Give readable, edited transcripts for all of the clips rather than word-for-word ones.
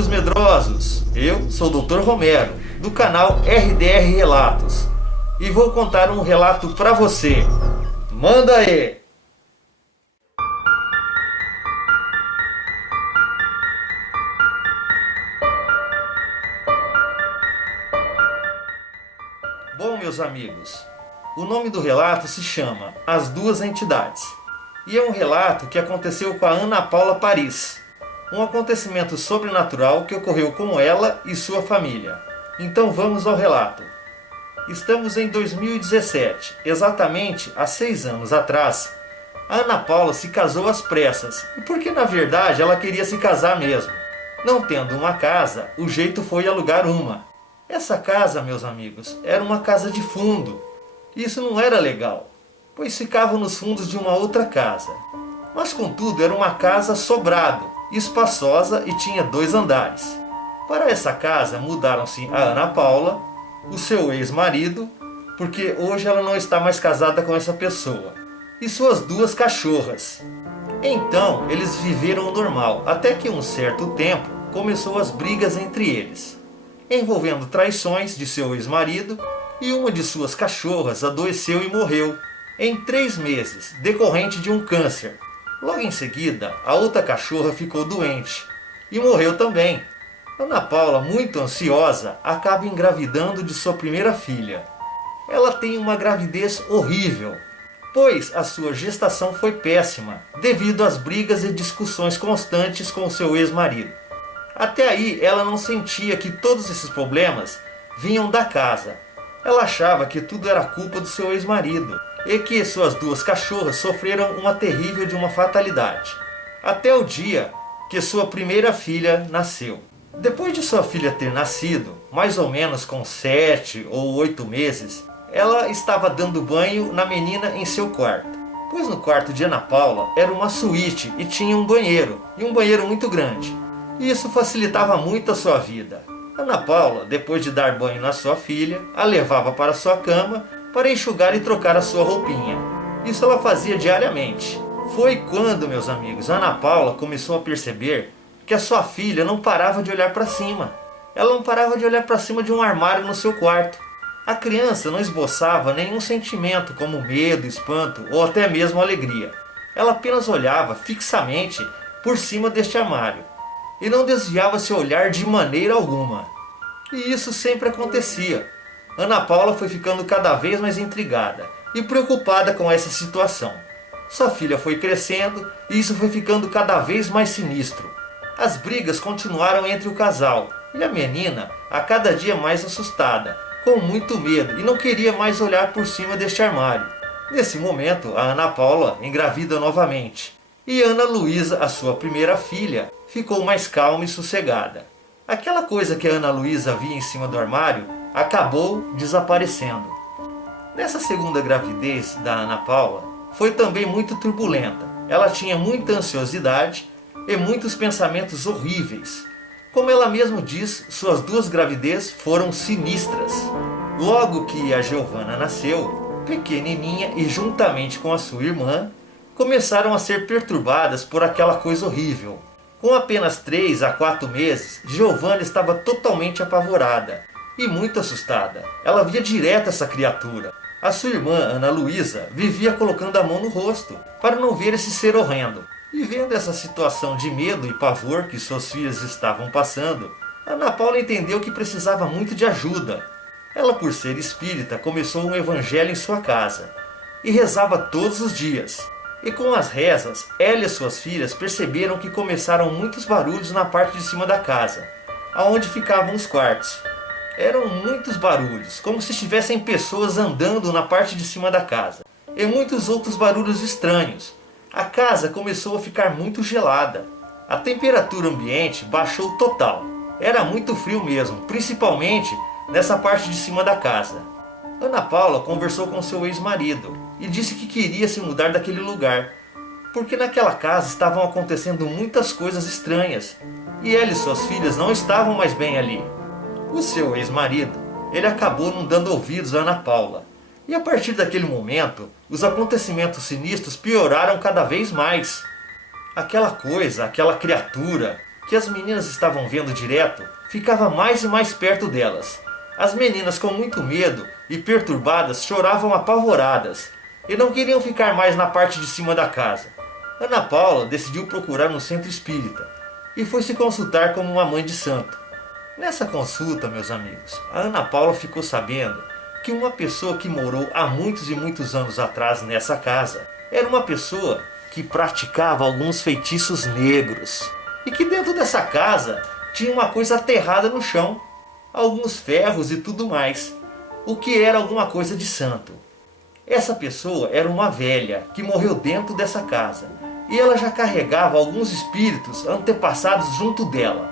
amigos medrosos, eu sou o Dr. Romero, do canal RDR Relatos, e vou contar um relato pra você. Manda aí! Bom, meus amigos, o nome do relato se chama As Duas Entidades, e é um relato que aconteceu com a Ana Paula Paris, um acontecimento sobrenatural que ocorreu com ela e sua família. Então vamos ao relato. Estamos em 2017, exatamente há 6 anos atrás. A Ana Paula se casou às pressas, e porque na verdade ela queria se casar mesmo. Não tendo uma casa, o jeito foi alugar uma. Essa casa, meus amigos, era uma casa de fundo. Isso não era legal, pois ficava nos fundos de uma outra casa. Mas contudo era uma casa sobrado, espaçosa e tinha 2 andares. Para essa casa mudaram-se a Ana Paula, o seu ex-marido, porque hoje ela não está mais casada com essa pessoa, e suas 2 cachorras. Então eles viveram normal, até que um certo tempo começou as brigas entre eles, envolvendo traições de seu ex-marido, e uma de suas cachorras adoeceu e morreu em 3 meses, decorrente de um câncer. Logo em seguida, a outra cachorra ficou doente e morreu também. Ana Paula, muito ansiosa, acaba engravidando de sua primeira filha. Ela tem uma gravidez horrível, pois a sua gestação foi péssima, devido às brigas e discussões constantes com seu ex-marido. Até aí ela não sentia que todos esses problemas vinham da casa. Ela achava que tudo era culpa do seu ex-marido e que suas 2 cachorras sofreram uma terrível de uma fatalidade. Até o dia que sua primeira filha nasceu. Depois de sua filha ter nascido, mais ou menos com 7 ou 8 meses, ela estava dando banho na menina em seu quarto. Pois no quarto de Ana Paula era uma suíte e tinha um banheiro muito grande. E isso facilitava muito a sua vida. Ana Paula, depois de dar banho na sua filha, a levava para sua cama para enxugar e trocar a sua roupinha. Isso ela fazia diariamente. Foi quando, meus amigos, Ana Paula começou a perceber que a sua filha não parava de olhar para cima. Ela não parava de olhar para cima de um armário no seu quarto. A criança não esboçava nenhum sentimento como medo, espanto ou até mesmo alegria. Ela apenas olhava fixamente por cima deste armário e não desviava seu olhar de maneira alguma. E isso sempre acontecia. Ana Paula foi ficando cada vez mais intrigada e preocupada com essa situação. Sua filha foi crescendo e isso foi ficando cada vez mais sinistro. As brigas continuaram entre o casal e a menina a cada dia mais assustada, com muito medo e não queria mais olhar por cima deste armário. Nesse momento, a Ana Paula engravida novamente e Ana Luísa, a sua primeira filha, ficou mais calma e sossegada. Aquela coisa que a Ana Luísa via em cima do armário acabou desaparecendo. Nessa segunda gravidez da Ana Paula foi também muito turbulenta. Ela tinha muita ansiosidade e muitos pensamentos horríveis. Como ela mesma diz, suas 2 gravidez foram sinistras. Logo que a Giovana nasceu, pequenininha e juntamente com a sua irmã, começaram a ser perturbadas por aquela coisa horrível. Com apenas 3 a 4 meses, Giovana estava totalmente apavorada e muito assustada. Ela via direto essa criatura. A sua irmã, Ana Luísa, vivia colocando a mão no rosto para não ver esse ser horrendo. E vendo essa situação de medo e pavor que suas filhas estavam passando, Ana Paula entendeu que precisava muito de ajuda. Ela, por ser espírita, começou um evangelho em sua casa e rezava todos os dias. E com as rezas, ela e suas filhas perceberam que começaram muitos barulhos na parte de cima da casa, aonde ficavam os quartos. Eram muitos barulhos, como se estivessem pessoas andando na parte de cima da casa, e muitos outros barulhos estranhos. A casa começou a ficar muito gelada. A temperatura ambiente baixou total. Era muito frio mesmo, principalmente nessa parte de cima da casa. Ana Paula conversou com seu ex-marido e disse que queria se mudar daquele lugar, porque naquela casa estavam acontecendo muitas coisas estranhas e ela e suas filhas não estavam mais bem ali. O seu ex-marido, ele acabou não dando ouvidos a Ana Paula. E a partir daquele momento, os acontecimentos sinistros pioraram cada vez mais. Aquela coisa, aquela criatura que as meninas estavam vendo direto, ficava mais e mais perto delas. As meninas, com muito medo e perturbadas, choravam apavoradas e não queriam ficar mais na parte de cima da casa. Ana Paula decidiu procurar um centro espírita e foi se consultar como uma mãe de santo. Nessa consulta, meus amigos, a Ana Paula ficou sabendo que uma pessoa que morou há muitos e muitos anos atrás nessa casa era uma pessoa que praticava alguns feitiços negros e que dentro dessa casa tinha uma coisa aterrada no chão, alguns ferros e tudo mais, o que era alguma coisa de santo. Essa pessoa era uma velha que morreu dentro dessa casa e ela já carregava alguns espíritos antepassados junto dela.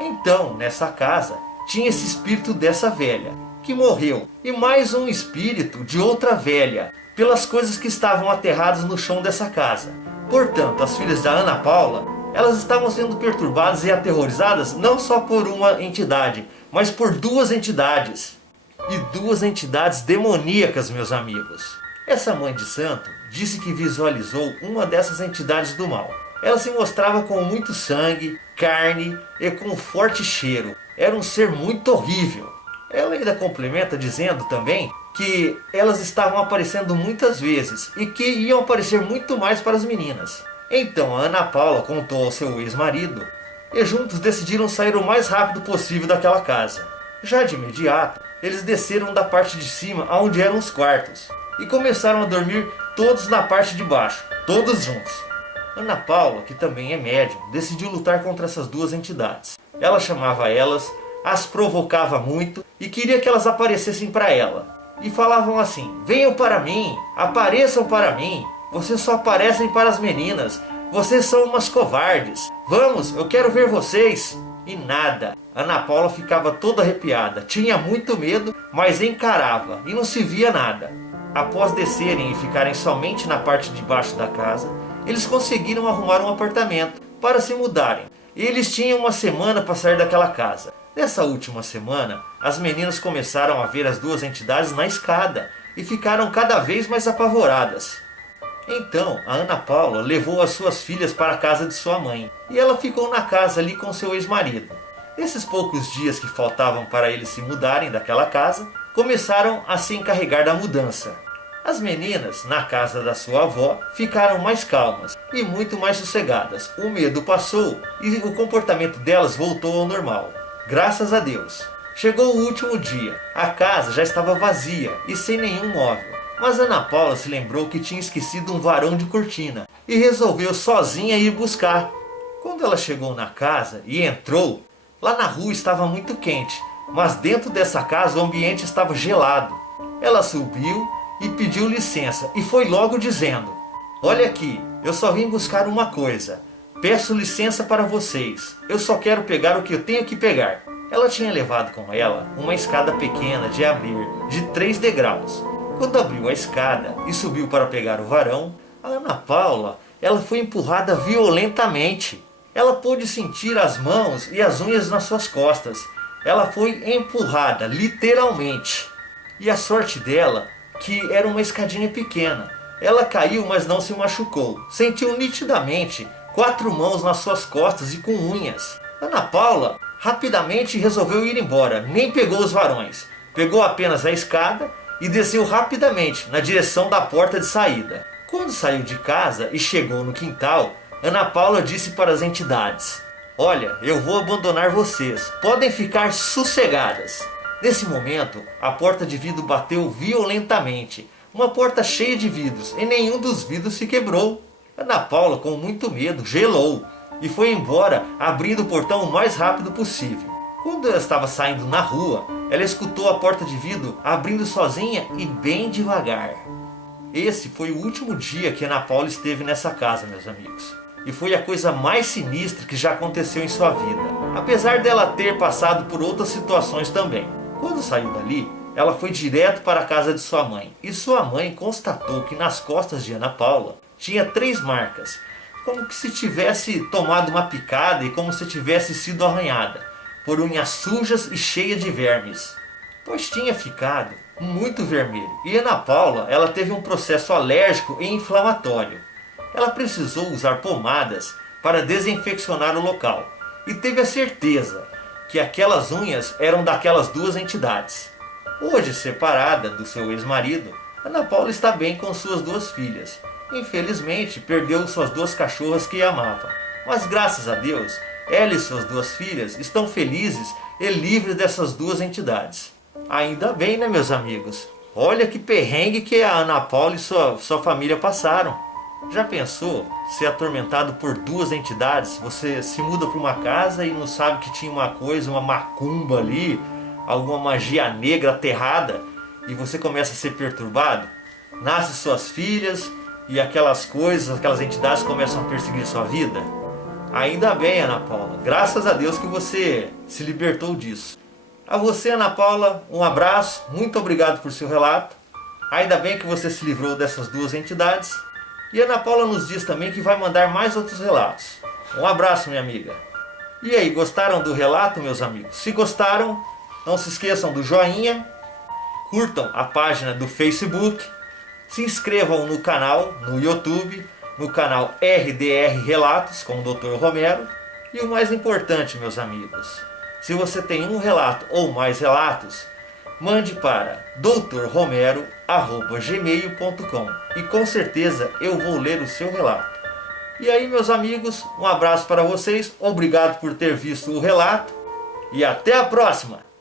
Então, nessa casa, tinha esse espírito dessa velha que morreu e mais um espírito de outra velha pelas coisas que estavam aterradas no chão dessa casa. Portanto, as filhas da Ana Paula, elas estavam sendo perturbadas e aterrorizadas não só por uma entidade, mas por duas entidades. E duas entidades demoníacas, meus amigos. Essa mãe de santo disse que visualizou uma dessas entidades do mal. Ela se mostrava com muito sangue, carne e com um forte cheiro. Era um ser muito horrível. Ela ainda complementa dizendo também que elas estavam aparecendo muitas vezes e que iam aparecer muito mais para as meninas. Então a Ana Paula contou ao seu ex-marido e juntos decidiram sair o mais rápido possível daquela casa. Já de imediato, eles desceram da parte de cima onde eram os quartos e começaram a dormir todos na parte de baixo, todos juntos. Ana Paula, que também é médium, decidiu lutar contra essas duas entidades. Ela chamava elas, as provocava muito e queria que elas aparecessem para ela. E falavam assim: venham para mim, apareçam para mim, vocês só aparecem para as meninas, vocês são umas covardes, vamos, eu quero ver vocês. E nada. Ana Paula ficava toda arrepiada, tinha muito medo, mas encarava e não se via nada. Após descerem e ficarem somente na parte de baixo da casa, eles conseguiram arrumar um apartamento para se mudarem. E eles tinham uma semana para sair daquela casa. Nessa última semana, as meninas começaram a ver as duas entidades na escada e ficaram cada vez mais apavoradas. Então, a Ana Paula levou as suas filhas para a casa de sua mãe e ela ficou na casa ali com seu ex-marido. Nesses poucos dias que faltavam para eles se mudarem daquela casa, começaram a se encarregar da mudança. As meninas, na casa da sua avó, ficaram mais calmas e muito mais sossegadas. O medo passou e o comportamento delas voltou ao normal. Graças a Deus. Chegou o último dia. A casa já estava vazia e sem nenhum móvel. Mas Ana Paula se lembrou que tinha esquecido um varão de cortina e resolveu sozinha ir buscar. Quando ela chegou na casa e entrou, lá na rua estava muito quente, mas dentro dessa casa o ambiente estava gelado. Ela subiu e pediu licença e foi logo dizendo: olha aqui, eu só vim buscar uma coisa. Peço licença para vocês, eu só quero pegar o que eu tenho que pegar. Ela tinha levado com ela uma escada pequena de abrir, de 3 degraus. Quando abriu a escada e subiu para pegar o varão, a Ana Paula, ela foi empurrada violentamente. Ela pôde sentir as mãos e as unhas nas suas costas. Ela foi empurrada, literalmente. E a sorte dela, que era uma escadinha pequena. Ela caiu, mas não se machucou. Sentiu nitidamente 4 mãos nas suas costas e com unhas. Ana Paula rapidamente resolveu ir embora, nem pegou os varões. Pegou apenas a escada e desceu rapidamente na direção da porta de saída. Quando saiu de casa e chegou no quintal, Ana Paula disse para as entidades: olha, eu vou abandonar vocês, podem ficar sossegadas. Nesse momento, a porta de vidro bateu violentamente, uma porta cheia de vidros, e nenhum dos vidros se quebrou. Ana Paula, com muito medo, gelou e foi embora, abrindo o portão o mais rápido possível. Quando ela estava saindo na rua, ela escutou a porta de vidro abrindo sozinha e bem devagar. Esse foi o último dia que Ana Paula esteve nessa casa, meus amigos. E foi a coisa mais sinistra que já aconteceu em sua vida, apesar dela ter passado por outras situações também. Quando saiu dali, ela foi direto para a casa de sua mãe. E sua mãe constatou que nas costas de Ana Paula tinha 3 marcas, como que se tivesse tomado uma picada e como se tivesse sido arranhada por unhas sujas e cheias de vermes, pois tinha ficado muito vermelho. E Ana Paula, ela teve um processo alérgico e inflamatório. Ela precisou usar pomadas para desinfeccionar o local. e teve a certeza que aquelas unhas eram daquelas duas entidades. Hoje separada do seu ex-marido, Ana Paula está bem com suas duas filhas. Infelizmente perdeu suas duas cachorras que amava, mas graças a Deus, ela e suas duas filhas estão felizes e livres dessas duas entidades. Ainda bem, né, meus amigos? Olha que perrengue que a Ana Paula e sua família passaram. Já pensou ser atormentado por duas entidades? Você se muda para uma casa e não sabe que tinha uma coisa, uma macumba ali, alguma magia negra aterrada, e você começa a ser perturbado? Nascem suas filhas e aquelas coisas, aquelas entidades começam a perseguir sua vida? Ainda bem, Ana Paula, graças a Deus que você se libertou disso. A você, Ana Paula, um abraço, muito obrigado por seu relato. Ainda bem que você se livrou dessas duas entidades. E Ana Paula nos diz também que vai mandar mais outros relatos. Um abraço, minha amiga. E aí, gostaram do relato, meus amigos? Se gostaram, não se esqueçam do joinha, curtam a página do Facebook, se inscrevam no canal, no YouTube, no canal RDR Relatos com o Dr. Romero. E o mais importante, meus amigos, se você tem um relato ou mais relatos, mande para drromero@gmail.com e com certeza eu vou ler o seu relato. E aí, meus amigos, um abraço para vocês, obrigado por ter visto o relato e até a próxima!